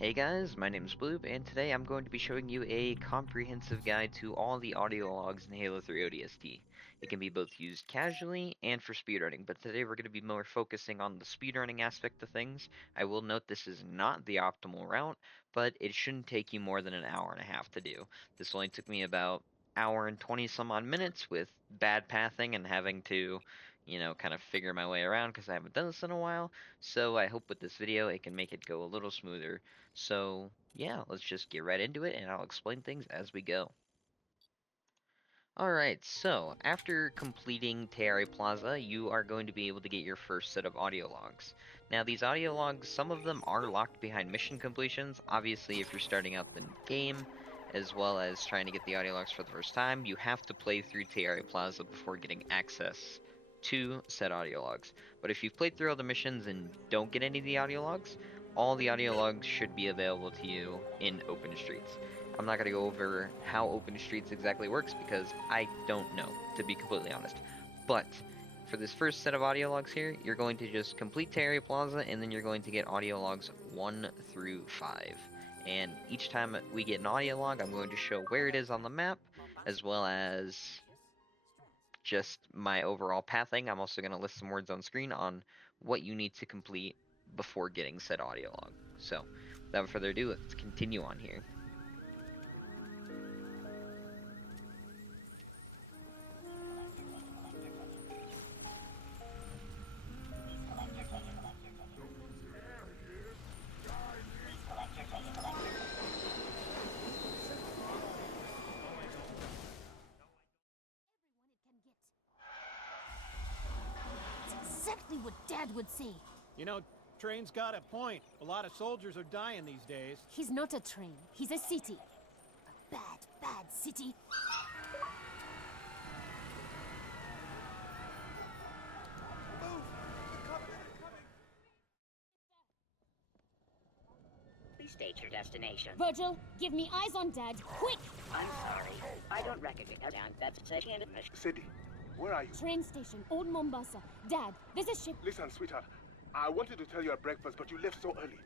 Hey guys, my name is Bloob, and today I'm going to be showing you a comprehensive guide to all the audio logs in Halo 3 ODST. It can be both used casually and for speedrunning, but today we're going to be more focusing on the speedrunning aspect of things. I will note this is not the optimal route, but it shouldn't take you more than an hour and a half to do. This only took me about hour and 20 some odd minutes with bad pathing and having to, kind of figure my way around because I haven't done this in a while. So I hope with this video it can make it go a little smoother. So yeah, let's just get right into it and I'll explain things as we go. Alright, so after completing Teare Plaza, you are going to be able to get your first set of audio logs. Now these audio logs, some of them are locked behind mission completions. Obviously if you're starting out the game, as well as trying to get the audio logs for the first time, you have to play through Teare Plaza before getting access to said audio logs. But if you've played through all the missions and don't get any of the audio logs, all the audio logs should be available to you in Open Streets. I'm not going to go over how Open Streets exactly works because I don't know, to be completely honest. But for this first set of audio logs here, you're going to just complete Teare Plaza and then you're going to get audio logs 1 through 5. And each time we get an audio log, I'm going to show where it is on the map, as well as just my overall pathing. I'm also going to list some words on screen on what you need to complete before getting said audio log. So, without further ado, let's continue on here. Exactly what Dad would say. You know, Train's got a point. A lot of soldiers are dying these days. He's not a train. He's a city. A bad, bad city. Please state your destination. Virgil, give me eyes on Dad, quick! I'm sorry. I don't recognize that section. Sadie, where are you? Train station, Old Mombasa. Dad, there's a ship. Listen, sweetheart. I wanted to tell you at breakfast, but you left so early.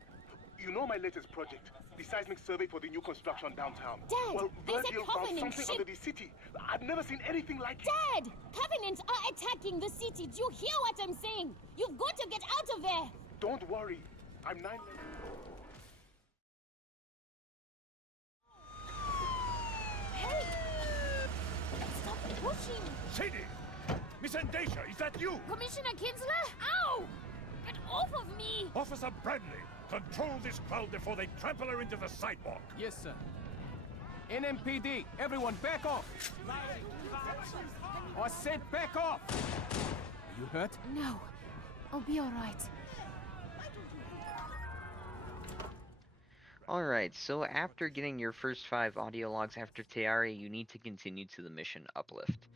You know my latest project, the seismic survey for the new construction downtown. Dad, well, there's a Virgil found Covenant something ship. under the city. I've never seen anything like it. Dad! Covenants are attacking the city. Do you hear what I'm saying? You've got to get out of there! Don't worry. I'm 9 minutes. Hey! Stop pushing! Sadie! Miss Endacia, is that you? Commissioner Kinsler? Ow! Get off of me! Officer Bradley, control this crowd before they trample her into the sidewalk. Yes, sir. NMPD, everyone back off! I said back off! Are you hurt? No. I'll be alright. Alright, so after getting your first 5 audio logs after Teare, you need to continue to the mission Uplift.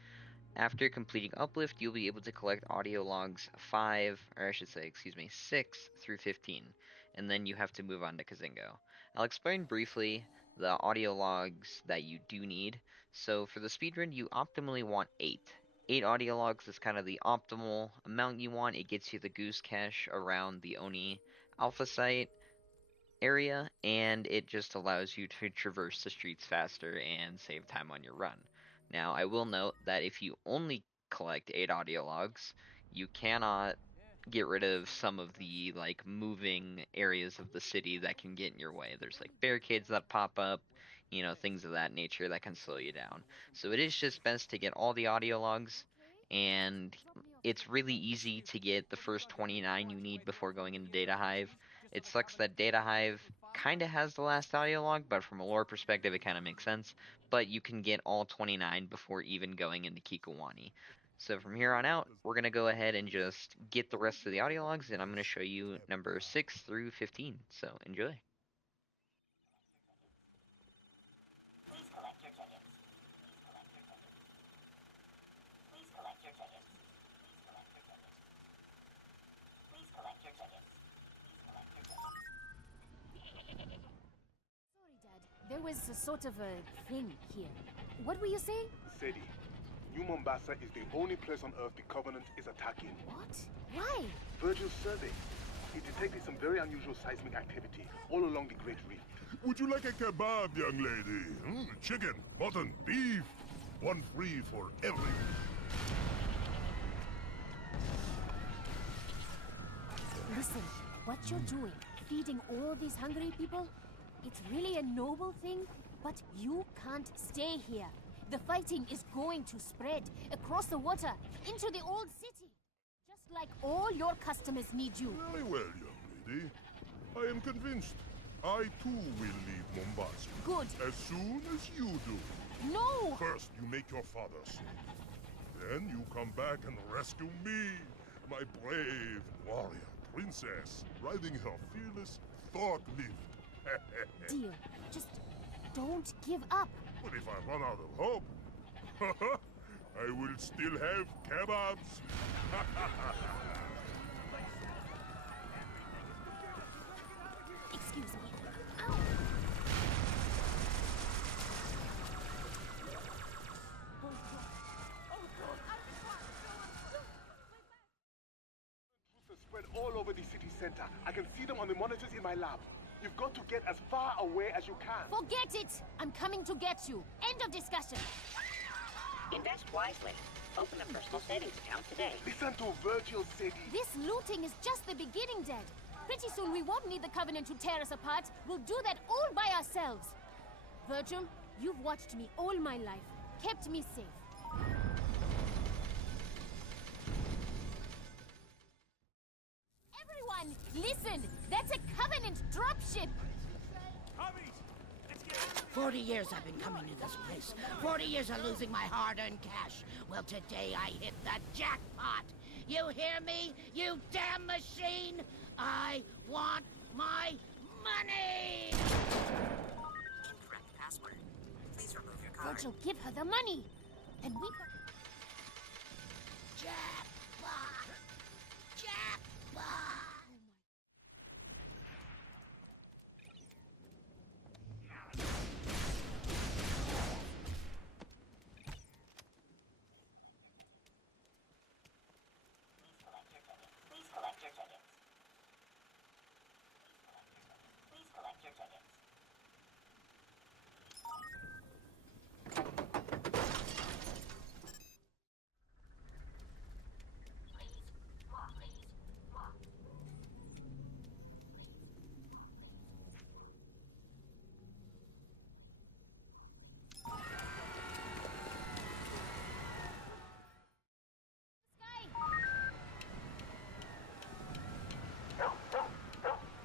After completing Uplift, you'll be able to collect audio logs 6 through 15, and then you have to move on to Kazingo. I'll explain briefly the audio logs that you do need. So for the speedrun, you optimally want 8. 8 audio logs is kind of the optimal amount you want. It gets you the goose cache around the Oni Alpha site area, and it just allows you to traverse the streets faster and save time on your run. Now, I will note that if you only collect 8 audio logs, you cannot get rid of some of the, moving areas of the city that can get in your way. There's, barricades that pop up, things of that nature that can slow you down. So it is just best to get all the audio logs, and it's really easy to get the first 29 you need before going into Data Hive. It sucks that Data Hive kind of has the last audio log, but from a lore perspective it kind of makes sense. But you can get all 29 before even going into Kikowani. So from here on out, we're going to go ahead and just get the rest of the audio logs, and I'm going to show you number 6 through 15. So enjoy. Please collect your tickets. Please collect your tickets. Please collect your tickets. Sorry, Dad. There was a sort of a thing here. What were you saying? Sadie, New Mombasa is the only place on Earth the Covenant is attacking. What? Why? Virgil's survey. It detected some very unusual seismic activity all along the Great Reef. Would you like a kebab, young lady? Chicken, mutton, beef. One free for every... Listen, what you're doing, feeding all these hungry people, it's really a noble thing, but you can't stay here. The fighting is going to spread across the water into the old city. Just like all your customers need you. Very well, young lady. I am convinced. I too will leave Mombasa. Good. As soon as you do. No! First, you make your father sleep. Then you come back and rescue me, my brave warrior princess, riding her fearless forklift. Deal. Just don't give up. But if I run out of hope, I will still have kebabs. Excuse me. Ow. Spread all over the city center. I can see them on the monitors in my lab. You've got to get as far away as you can. Forget it! I'm coming to get you. End of discussion. Invest wisely. Open a personal savings account today. Listen to Virgil, Sadie. This looting is just the beginning, Dad. Pretty soon we won't need the Covenant to tear us apart. We'll do that all by ourselves. Virgil, you've watched me all my life. Kept me safe. Everyone, listen! That's a Covenant dropship! 40 years I've been coming to this place. 40 years of losing my hard-earned cash. Well, today I hit the jackpot. You hear me, you damn machine? I want my money! Incorrect password. Please remove your card. Virgil, give her the money! And we... Jackpot! Jackpot! Please collect your tickets. Please collect your tickets.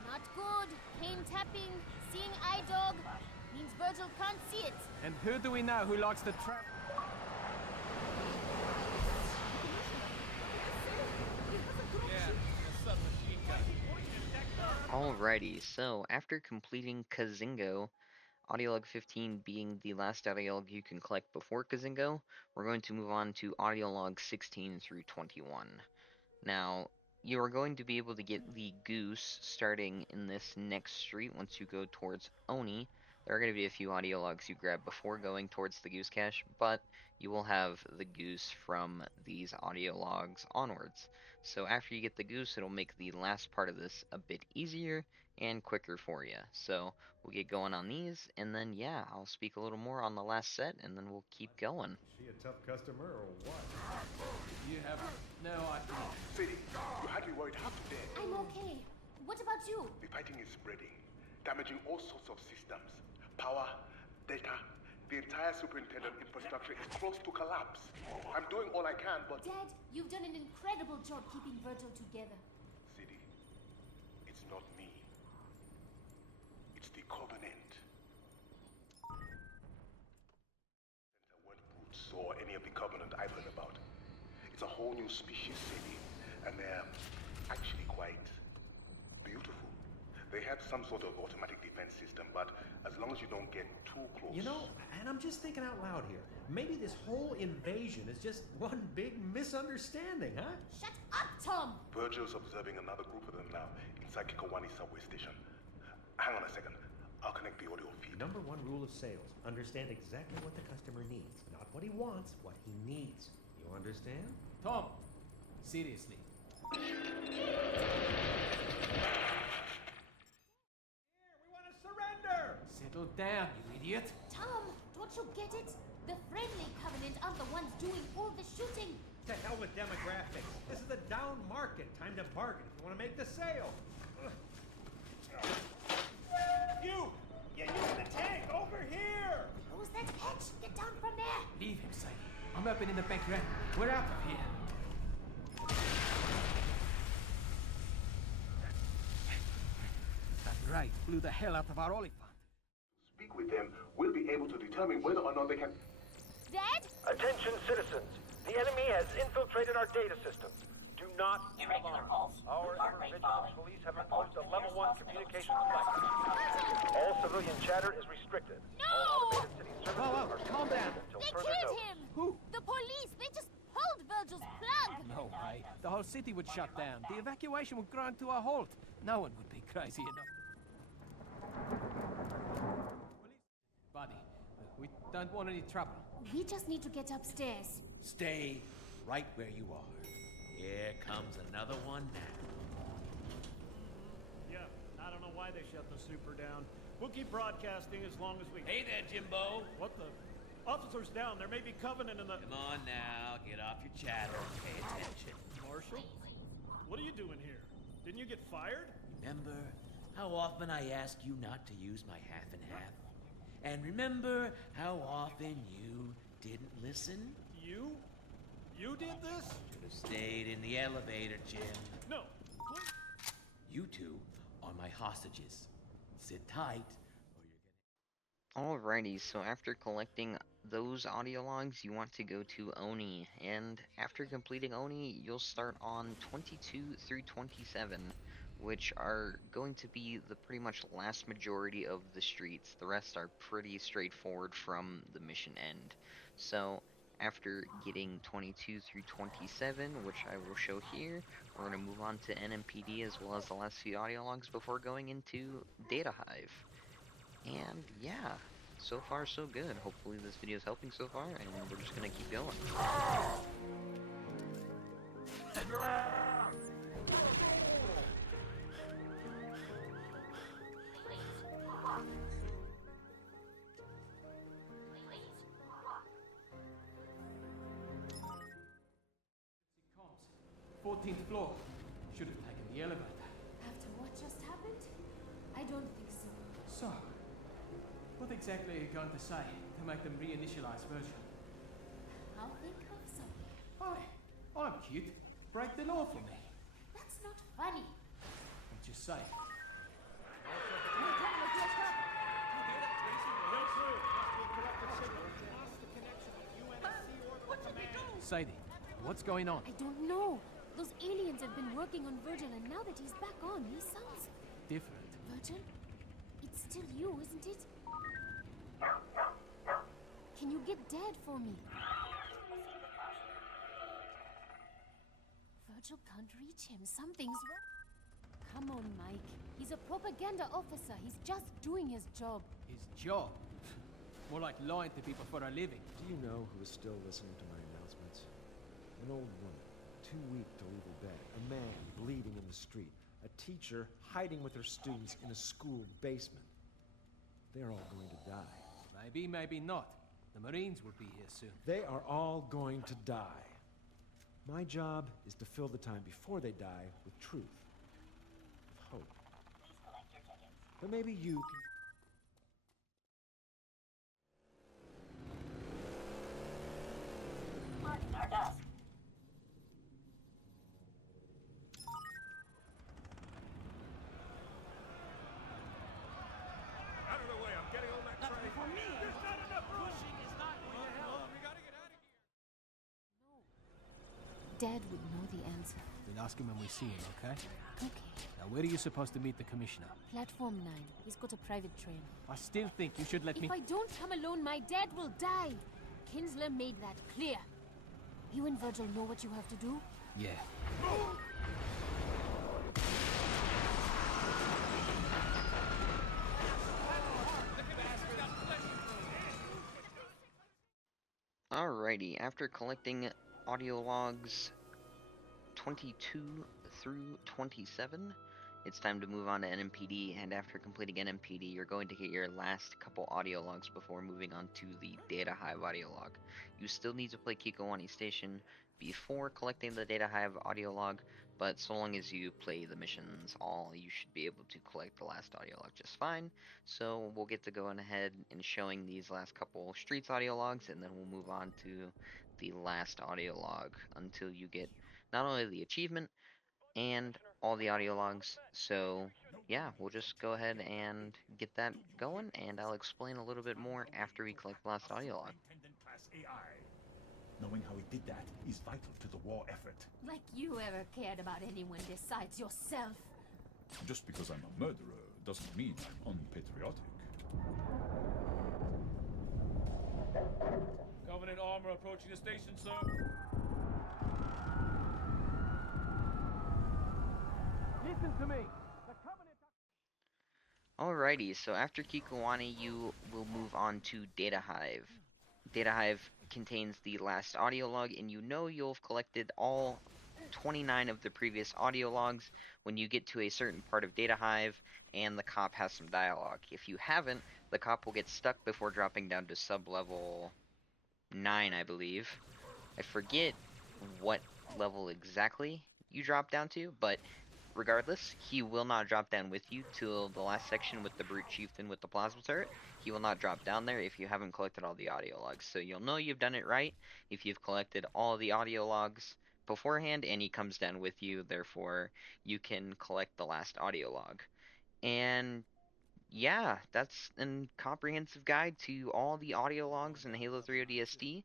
Not good. Cane tapping, seeing eye dog. Means Virgil can't see it. And who do we know who likes the trap? Alrighty, so after completing Kazingo, Audiolog 15 being the last audiolog you can collect before Kazingo, we're going to move on to Audiolog 16 through 21. Now, you are going to be able to get the goose starting in this next street once you go towards Oni. There are going to be a few audiologs you grab before going towards the goose cache, but you will have the goose from these audiologs onwards. So after you get the goose, it'll make the last part of this a bit easier and quicker for you. So we'll get going on these, and then yeah, I'll speak a little more on the last set, and then we'll keep going. Is she a tough customer or what? You have no idea. Sadie, you had me worried half to death. I'm okay. What about you? The fighting is spreading, damaging all sorts of systems. Power, data, the entire superintendent infrastructure is close to collapse. I'm doing all I can, but... Dad, you've done an incredible job keeping Virgil together. Sadie, it's not me. It's the Covenant. Center weren't brutes or any of the Covenant I've heard about. It's a whole new species, Sadie, and they're actually quite beautiful. They have some sort of automatic defense system, but as long as you don't get too close... You know, and I'm just thinking out loud here. Maybe this whole invasion is just one big misunderstanding, huh? Shut up, Tom! Virgil's observing another group of them now inside Kikowani subway station. Hang on a second. I'll connect the audio feed. Number one rule of sales. Understand exactly what the customer needs. Not what he wants, what he needs. You understand? Tom, seriously. We want to surrender! Settle down, you idiot. Tom, don't you get it? The friendly covenant aren't the ones doing all the shooting. To hell with demographics. This is a down market. Time to bargain if you want to make the sale. You in the tank, over here! Close that hatch. Get down from there. Leave him, Sadie. I'm opening the back ramp. We're out of here. That raid blew the hell out of our Oliphant. Speak with them, we'll be able to determine whether or not they can... Dad? Attention, citizens. The enemy has infiltrated our data system. Do not Irregular alarm. pulse. Our Heart rate vigilance falling. police have Report imposed a to level 1 Pierce communications Hospital. blackout. All civilian chatter is restricted. No! All automated city services Whoa, are calm down. suspended until They further killed notice. him. Who? The police. They just pulled Virgil's plug. No way. The whole city would shut down. The evacuation would grind to a halt. No one would be crazy enough. Buddy, we don't want any trouble. We just need to get upstairs. Stay right where you are. Here comes another one now. Yeah, I don't know why they shut the super down. We'll keep broadcasting as long as we... Hey there, Jimbo. What the? Officers down. There may be Covenant in the... Come on now, get off your chatter. Pay attention. Marshal? What are you doing here? Didn't you get fired? Remember how often I ask you not to use my half and half? And remember how often you didn't listen? You? You did this? Should have stayed in the elevator, Jim. No. Please. You two are my hostages. Sit tight, or you're Alrighty, so after collecting those audio logs, you want to go to Oni, and after completing Oni, you'll start on 22 through 27, which are going to be the pretty much last majority of the streets. The rest are pretty straightforward from the mission end. So, after getting 22 through 27, which I will show here, we're going to move on to NMPD as well as the last few audio logs before going into Data Hive. And yeah, so far so good. Hopefully this video is helping so far, and we're just gonna keep going. Comms. 14th floor. Should have taken the elevator. After what just happened? I don't think so. So, what exactly are you going to say to make them reinitialize Virgil? I'll think of something. Hi, I'm cute. Break the law for me. That's not funny. I'm just saying. No clue. Must be corrupted signal. Lost the connection with UNSC orbital command. Sadie, what's going on? I don't know. Those aliens have been working on Virgil, and now that he's back on, he sounds... Different. Virgil? It's still you, isn't it? Can you get Dad for me? Virgil can't reach him. Something's wrong. Come on, Mike. He's a propaganda officer. He's just doing his job. His job? More like lying to people for a living. Do you know who is still listening to my announcements? An old woman, too weak to leave her bed. A man bleeding in the street. A teacher hiding with her students in a school basement. They're all going to die. Maybe, maybe not. The Marines will be here soon. They are all going to die. My job is to fill the time before they die with truth. With hope. But maybe you can... Marking our dusk. Out of the way. I'm getting on that train. For me. There's not enough room. Pushing is not going to help. We gotta get out of here. Dad would know the answer. We'll ask him when we see him, okay? Okay. Now, where are you supposed to meet the commissioner? Platform 9. He's got a private train. I still think you should let me... If I don't come alone, my dad will die. Kinsler made that clear. You and Virgil know what you have to do? Yeah. Alrighty, after collecting audio logs 22 through 27, it's time to move on to NMPD, and after completing NMPD, you're going to get your last couple audio logs before moving on to the Data Hive audio log. You still need to play Kikowani Station before collecting the Data Hive audio log, but so long as you play the missions all, you should be able to collect the last audio log just fine. So we'll get to going ahead and showing these last couple Streets audio logs, and then we'll move on to the last audio log until you get not only the achievement, and all the audio logs. So yeah, we'll just go ahead and get that going, and I'll explain a little bit more after we collect the last audio log. Knowing how he did that is vital to the war effort. Like you ever cared about anyone besides yourself. Just because I'm a murderer doesn't mean I'm unpatriotic. Covenant armor approaching the station, sir. Listen to me. The Covenant... Alrighty, so after Kikowani, you will move on to Data Hive. Data Hive contains the last audio log, and you know you'll have collected all 29 of the previous audio logs when you get to a certain part of Data Hive and the cop has some dialogue. If you haven't, the cop will get stuck before dropping down to sub-level 9, I believe. I forget what level exactly you drop down to, but regardless, he will not drop down with you till the last section with the Brute Chieftain with the Plasma Turret. He will not drop down there if you haven't collected all the audio logs. So you'll know you've done it right if you've collected all the audio logs beforehand and he comes down with you, therefore you can collect the last audio log. And yeah, that's a comprehensive guide to all the audio logs in Halo 3 ODST.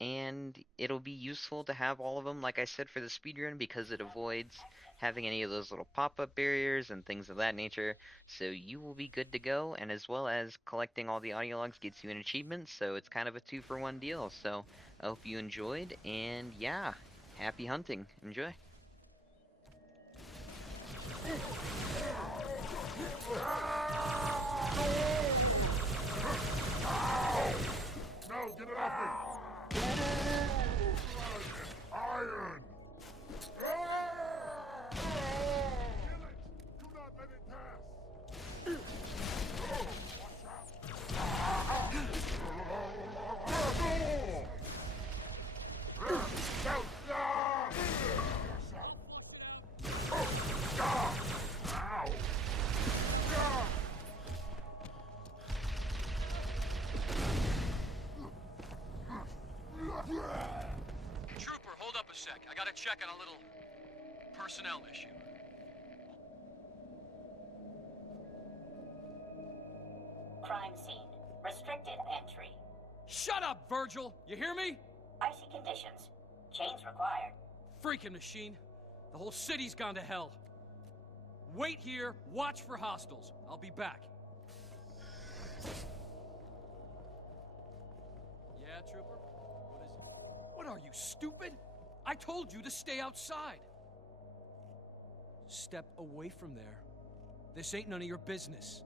And it'll be useful to have all of them, like I said, for the speedrun because it avoids having any of those little pop-up barriers and things of that nature. So you will be good to go, and as well as collecting all the audio logs gets you an achievement, so it's kind of a 2-for-1 deal. So I hope you enjoyed, and yeah, happy hunting. Enjoy. No, get it off me! Iron! Kill it! Do not let it pass! Trooper, hold up a sec. I gotta check on a little personnel issue. Crime scene. Restricted entry. Shut up, Virgil! You hear me? Icy conditions. Chains required. Freaking machine. The whole city's gone to hell. Wait here, watch for hostiles. I'll be back. Yeah, Trooper? What is it? What are you, stupid? I told you to stay outside. Step away from there. This ain't none of your business.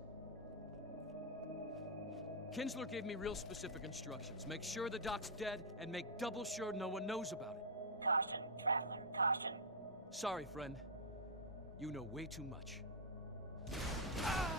Kinsler gave me real specific instructions. Make sure the doc's dead, and make double sure no one knows about it. Caution, traveler, caution. Sorry, friend. You know way too much. Ah!